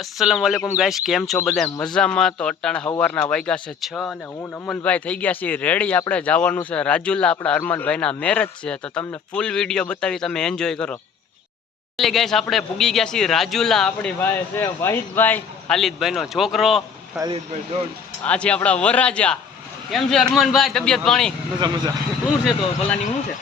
अस्सलाम वालेकुम गाइस, केम छो बधाय मजामां। तो अटाणे सवाરના વાગ્યા છે 6 અને હું નમનભાઈ થઈ ગયા છીએ રેડી। આપણે જવાનું છે રાજુલા, આપણા અરમાનભાઈના મેરેજ છે, તો તમને ફૂલ વિડીયો બતાવી, તમે એન્જોય કરો। એટલે ગાઈસ આપણે પૂગી ગયા છીએ રાજુલા। આપણી ભાઈ છે વાહિદભાઈ, ખાલિદભાઈનો છોકરો ખાલિદભાઈ દોડ। આ છે આપણા વરરાજા। કેમ છે અરમાનભાઈ, તબિયત પાણી? મજા મજા। શું છે તો પ્લાનિંગ શું છે?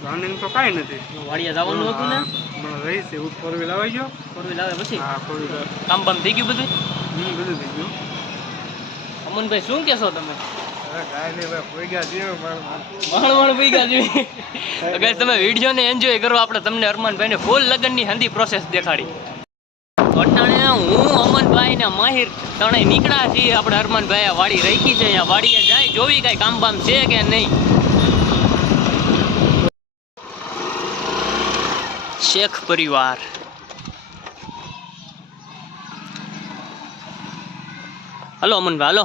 પ્લાનિંગ તો કાંઈ નથી, વાડિયા જવાનું હતું ને, મને રહી છે ફોર વ્હીલ આવી ગયો। ફોર વ્હીલ આવે પછી હા ફોર વ્હીલર કામ બામ થઈ ગયું બધું? બધું થઈ ગયું। અમનભાઈ શું કહેશો તમે? કાંઈ નહીં ભાઈ, કોઈ ગયા છીએ માણ પી ગયા છે। ગાઈસ તમે વિડીયોને એન્જોય કરો। આપણે તમને અરમાનભાઈને ફૂલ લગ્નની હંધી પ્રોસેસ દેખાડી। અટાણે હું અમનભાઈ ને માહિર ત્રણેય નીકળ્યા છીએ। આપણે અરમાનભાઈ આ વાડી રાખી છે, અહીંયા વાડીએ જાય જોવી કાંઈ કામ બામ છે કે નહીં। શેખ પરિવાર હલો અમનભાઈ હલો।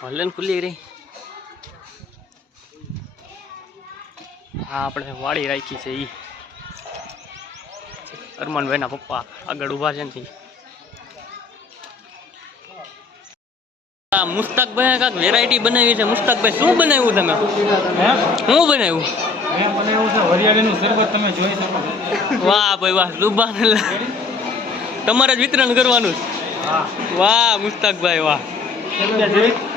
ભલે ખુલ્લી રહી। હા આપણે વાડી રાખી છે ઈ અરમાનભાઈના પપ્પા આગળ ઊભા છે ને। મુસ્તાકભાઈ કાંઈક વેરાયટી બનાવી છે। મુસ્તાકભાઈ શું બનાવ્યું તમે? શું બનાવ્યું? હરિયાળીનું શરબત તમે જોઈ શકો। વાહ ભાઈ વાહ, સુભાનઅલ્લાહ। તમારે જ વિતરણ કરવાનું છે? વાહ મુસ્તાકભાઈ વાહ।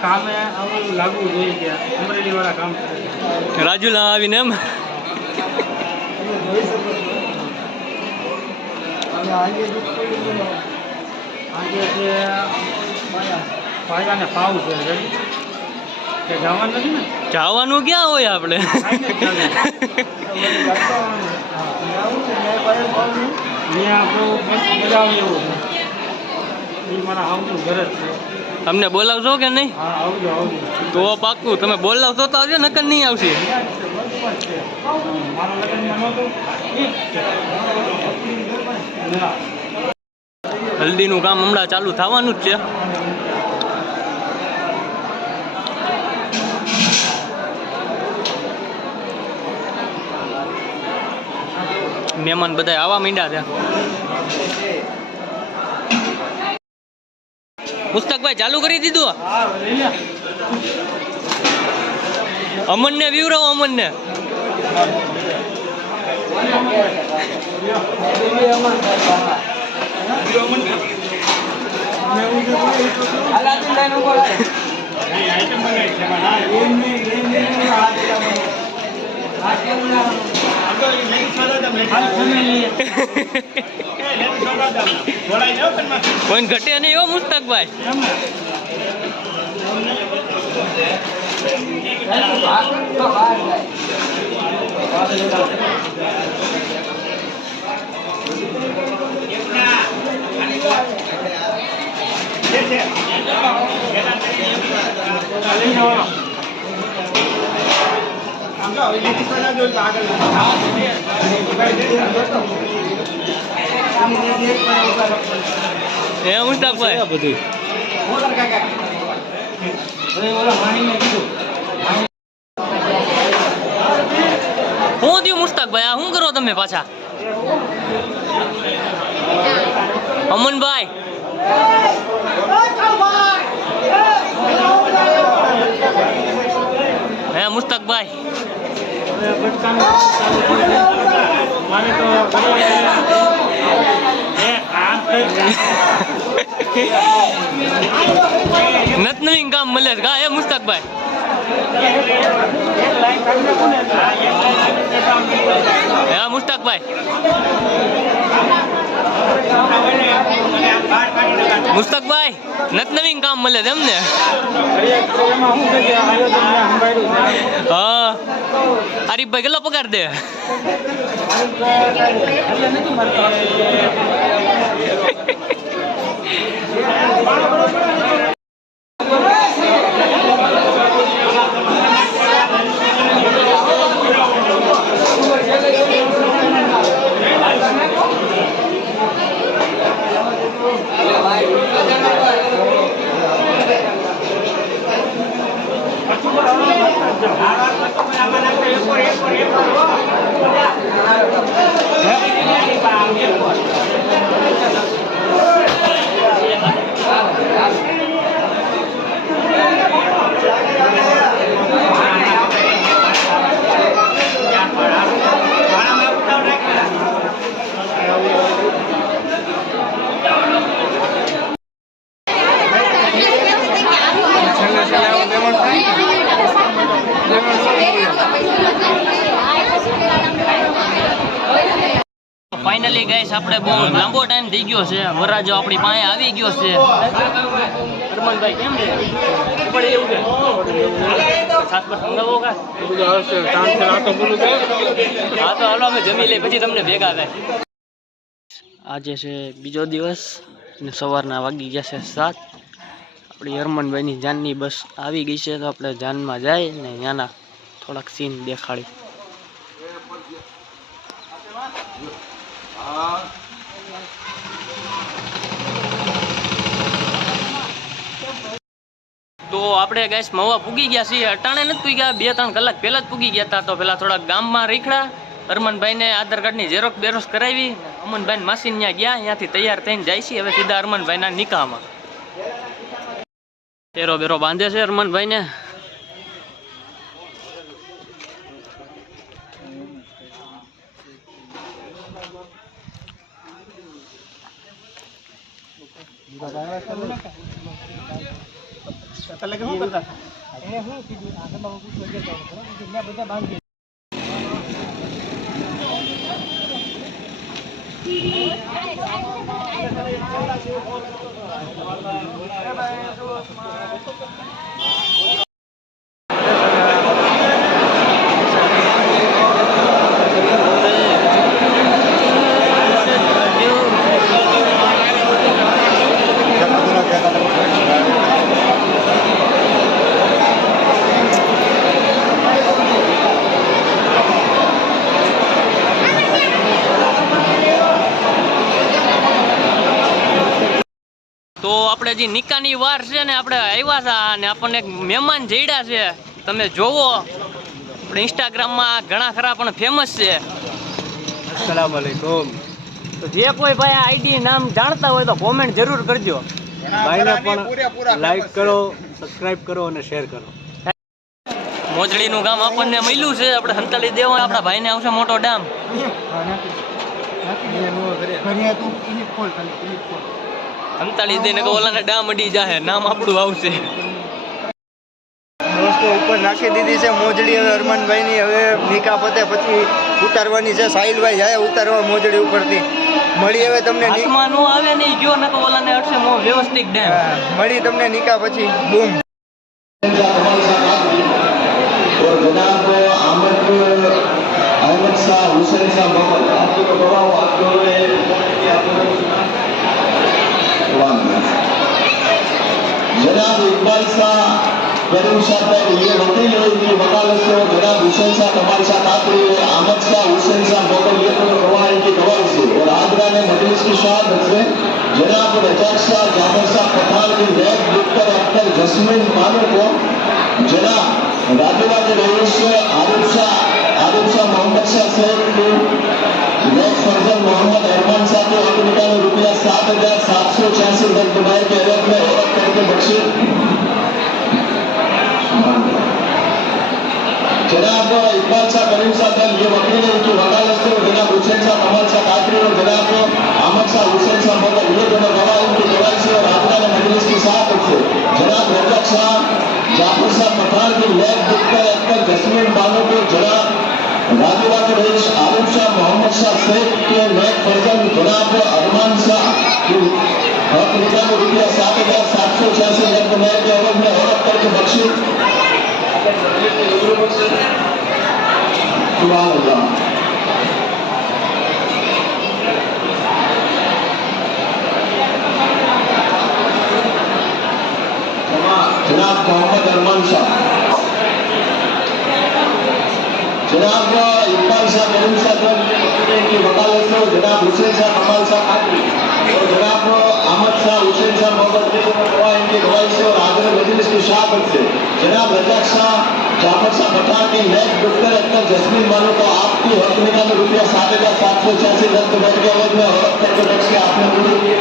કામે આવું લાગવું જોઈએ કે અમરેલી વાળા કામ કરે। રાજુલા આવીને એમ પાયાને પાવ છે કે જવાનું નથી ને? જવાનું ક્યાં હોય આપણે? તમને બોલાવશો કે નહીં? તો પાક્કું તમે બોલાવશો તો આવજો, નકર નહીં આવશે। હલ્દીનું કામ હમણાં ચાલુ થવાનું જ છે। મહેમાન બધા આવા માંડ્યા છે। મુસ્તકભાઈ ચાલુ કરી દીધું? અમનને વ્યૂ અમનને કોઈ ઘટે નહીં હો મુસ્તકભાઈ। એ મુસ્તકભાઈ બધું હું થયું મુસ્તકભાઈ? આ શું કરો તમે પાછા? અમનભાઈ હે મુસ્તકભાઈ નત નવીન કામ મળે છે હે મુસ્તકભાઈ? હે મુસ્તકભાઈ મુસ્તકભાઈ નત નવીન કામ મળે છે એમને? હા આરીફભાઈ કેટલો પગાર દે? ફાઇનલી ગાઈસ આપણે બહુ લાંબો ટાઈમ થઈ ગયો છે, વરાજો આપણી પાસે આવી ગયો છે. અરમાનભાઈ કેમ છે? પડે એવું છે? સાત પર સંગાવો કા? હા તો હાલો અમે જમી લઈએ પછી તમને ભેગા થાય. આજે છે બીજો દિવસ ને સવારના વાગી ગયા છે 7. આપણી હરમનભાઈની જાનની બસ આવી ગઈ છે, તો આપણે જાનમાં જાય ને ત્યાંના થોડાક સીન દેખાડી. તો આપણે ગાઈસ મવા પૂગી ગયા છીએ. અટાણે નથી પૂગ્યા, 2-3 કલાક પહેલા જ પૂગી ગયા હતા. તો પેલા થોડા ગામમાં રીખડા, અરમનભાઈને આધાર કાર્ડની ઝેરોક્સ કરાવી, અમનભાઈ માસી ત્યાં ગયા, ત્યાંથી તૈયાર થઈને જાય છે હવે સીધા અરમનભાઈના નિકાહમાં. તેરો બેરો બાંધે છે અરમનભાઈને. તો આપણે જે નિકાની વાર છે ને, આપણે આવ્યા હતા અને આપણને એક મહેમાન જઈડા છે, તમે જોવો. આપણે ઇન્સ્ટાગ્રામમાં ઘણા ખરા પણ ફેમસ છે. અસલામ વાલેકુમ. તો જે કોઈ ભાઈ આઈડી નામ જાણતા હોય તો કોમેન્ટ જરૂર કરજો. ભાઈને પણ લાઈક કરો, સબસ્ક્રાઇબ કરો અને શેર કરો. મોજડીનું ગામ આપણને મળ્યું છે, આપણે હંતાળી દેવા આપણા ભાઈને આવશે મોટો ડામ. હંતાળી દઈને કે ઓલાને ડામ અડી જાહે, નામ આપણું આવશે. દોસ્તો ઉપર નાખી દીધી છે મોજડી. હવે અરમાનભાઈની હવે નિકાહ પતે પછી ઉતારવાની છે. સાહિલભાઈ જાય ઉતારવા મોજડી ઉપરથી. મળી હવે તમને હાથમાં નો આવે નહીં, જો નકો ઓલાને અડશે વ્યવસ્થિત ડામ. મળી તમને નિકાહ પછી. બૂમ. जनाब इकबाल शाह करीम शाह पर ये वकील है, ये वकालत से जनाब हुसैन शाह कमाल शाह काकरी है, अहमद शाह हुसैन शाह मगर ये तो गवाह इनकी गवाही से और आगरा ने मजलिस की शहादत से जनाब रजाक शाह जाफर शाह पठान की नैब डॉक्टर अख्तर जस्मीन मानो को जनाब राजवा के रईस आरिफ शाह मोहम्मद शाह सैद को नैब फर्जन मोहम्मद अरमान शाह को अमेरिका में रुपया 7,786 रकम कमाई के एवज में औरत करके बख्शे। जनाब इकबाल शाह करीम शाह दल ये वकील है, इनकी वकालत से जनाब हुसैन शाह कमाल शाह काकरी और जनाब अहमद शाह हुसैन शाह मगर ये दोनों गवाह इनकी गवाही से और आगरा ने मजलिस की शहादत से जनाब रजाक शाह जाफर शाह पठान की नैब डॉक्टर अख्तर जस्मीन बानो को जनाब राजवा के रईस आरिफ शाह मोहम्मद शाह सैद के नैब फर्जन जनाब अरमान शाह की अमेरिका में रुपया 7,786 रकम कमाई के एवज में औरत करके बख्शी। सुभान अल्लाह। जनाब मोहम्मद अरमान शाह, जनाब इकबाल शाह करीम शाह की वकालत से जनाब हुसैन शाह कमाल शाह काकरी और जनाब अहमद शाह हुसैन शाह मोहम्मद इनकी गवाही से और आगरा मजलिस की शहादत से जनाब रजाक शाह जाफर शाह पठान की नैब डॉक्टर अख्तर जस्मीन मानो को आपकी हकमिका में रुपया 7,786 रकम कमाई के एवज में औरत करके बख्शे। आपने कबूल किए?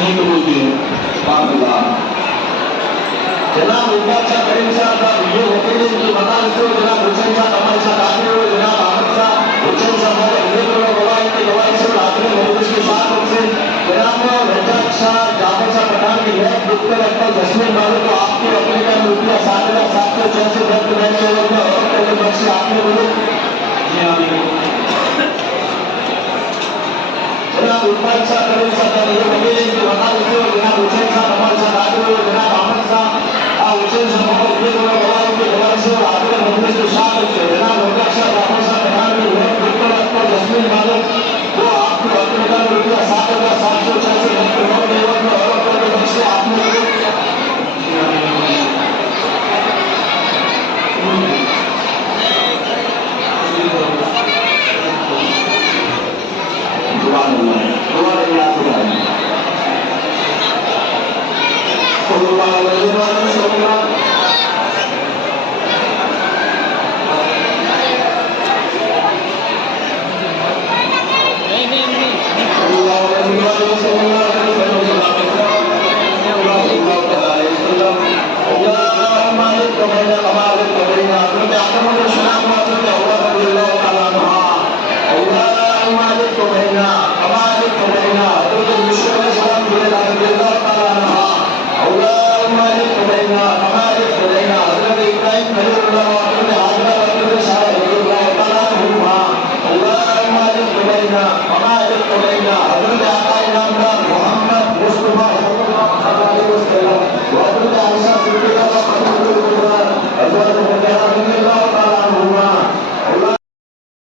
नहीं कबूल किए। जनाब इकबाल शाह करीम शाह का ये वकील की वकालत से जनाब हुसैन शाह कमाल शाह काकरी और जनाब अहमद शाह हुसैन शाह मगर ये दोनों गवाह इनकी गवाही से आखिरी मजलिस की शहादत से जनाब रजाक शाह जाफर शाह पठान की नैब डॉक्टर अख्तर जस्मीन मानो को आपके अमेरिका में रुपया 7,786 रकम कमाई के एवज में औरत करके बख्शे। आपने बोले ઉત્પાદક કરેલ સાથે એ વગેરે વકાલ ઉદ્યોગ જનાબ હુસેન શાહ તમારી સાથે હાજર હોય જનાબ અહમદ શાહ આ હુસેન શાહ મોહમ્મદ બે દ્વારા ગવાયો કે ગવાય છે હાજર મજલિસ શાહ છે જનાબ મોહમ્મદ શાહ રામા શાહ કનાની વિરોધ વિક્ટર અક્બર જસ્મીન માલિક वो आपको 18,000 रुपया 7,786 नोट देवत में और करके बख्शे आपने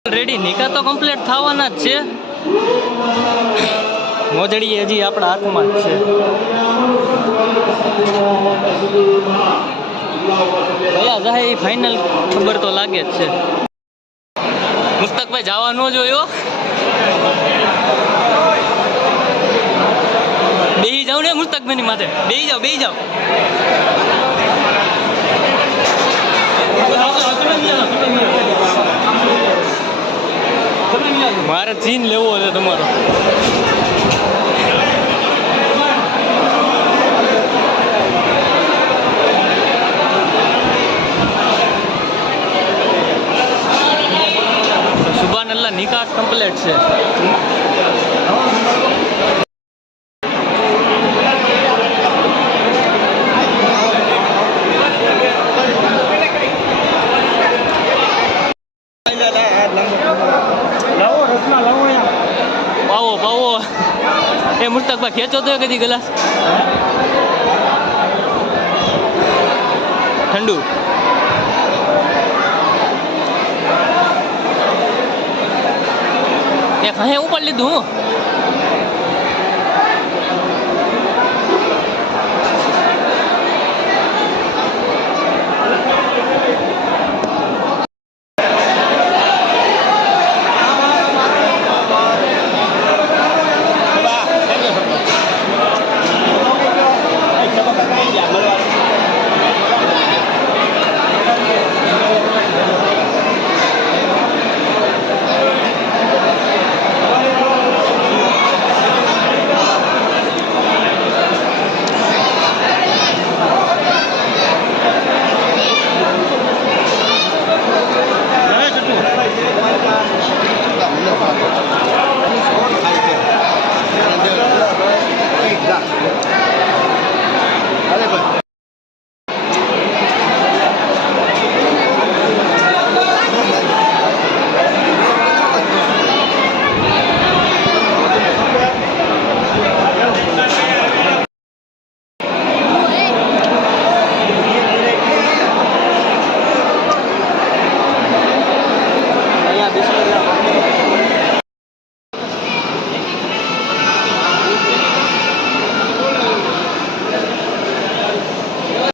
રેડી નિકા તો કમ્પ્લીટ થવાના જ છે. મોજડી હજી આપણા હાથમાં જ છે. ભયા જાય એ ફાઇનલ ખબર તો લાગે જ છે. મુસ્તકભાઈ જવા ન જોયો. બેહી જાવ ને મુસ્તકભાઈની માથે બેહી જાવ. મારે સીન લેવો છે તમારો. સુભાન અલ્લાહ નિકાસ કમ્પ્લીટ છે. પાવો એ મુસ્તકભાઈ ખેંચો તો કદી ગ્લાસ ઠંડુ. એ ખાય ઉપર લીધું હું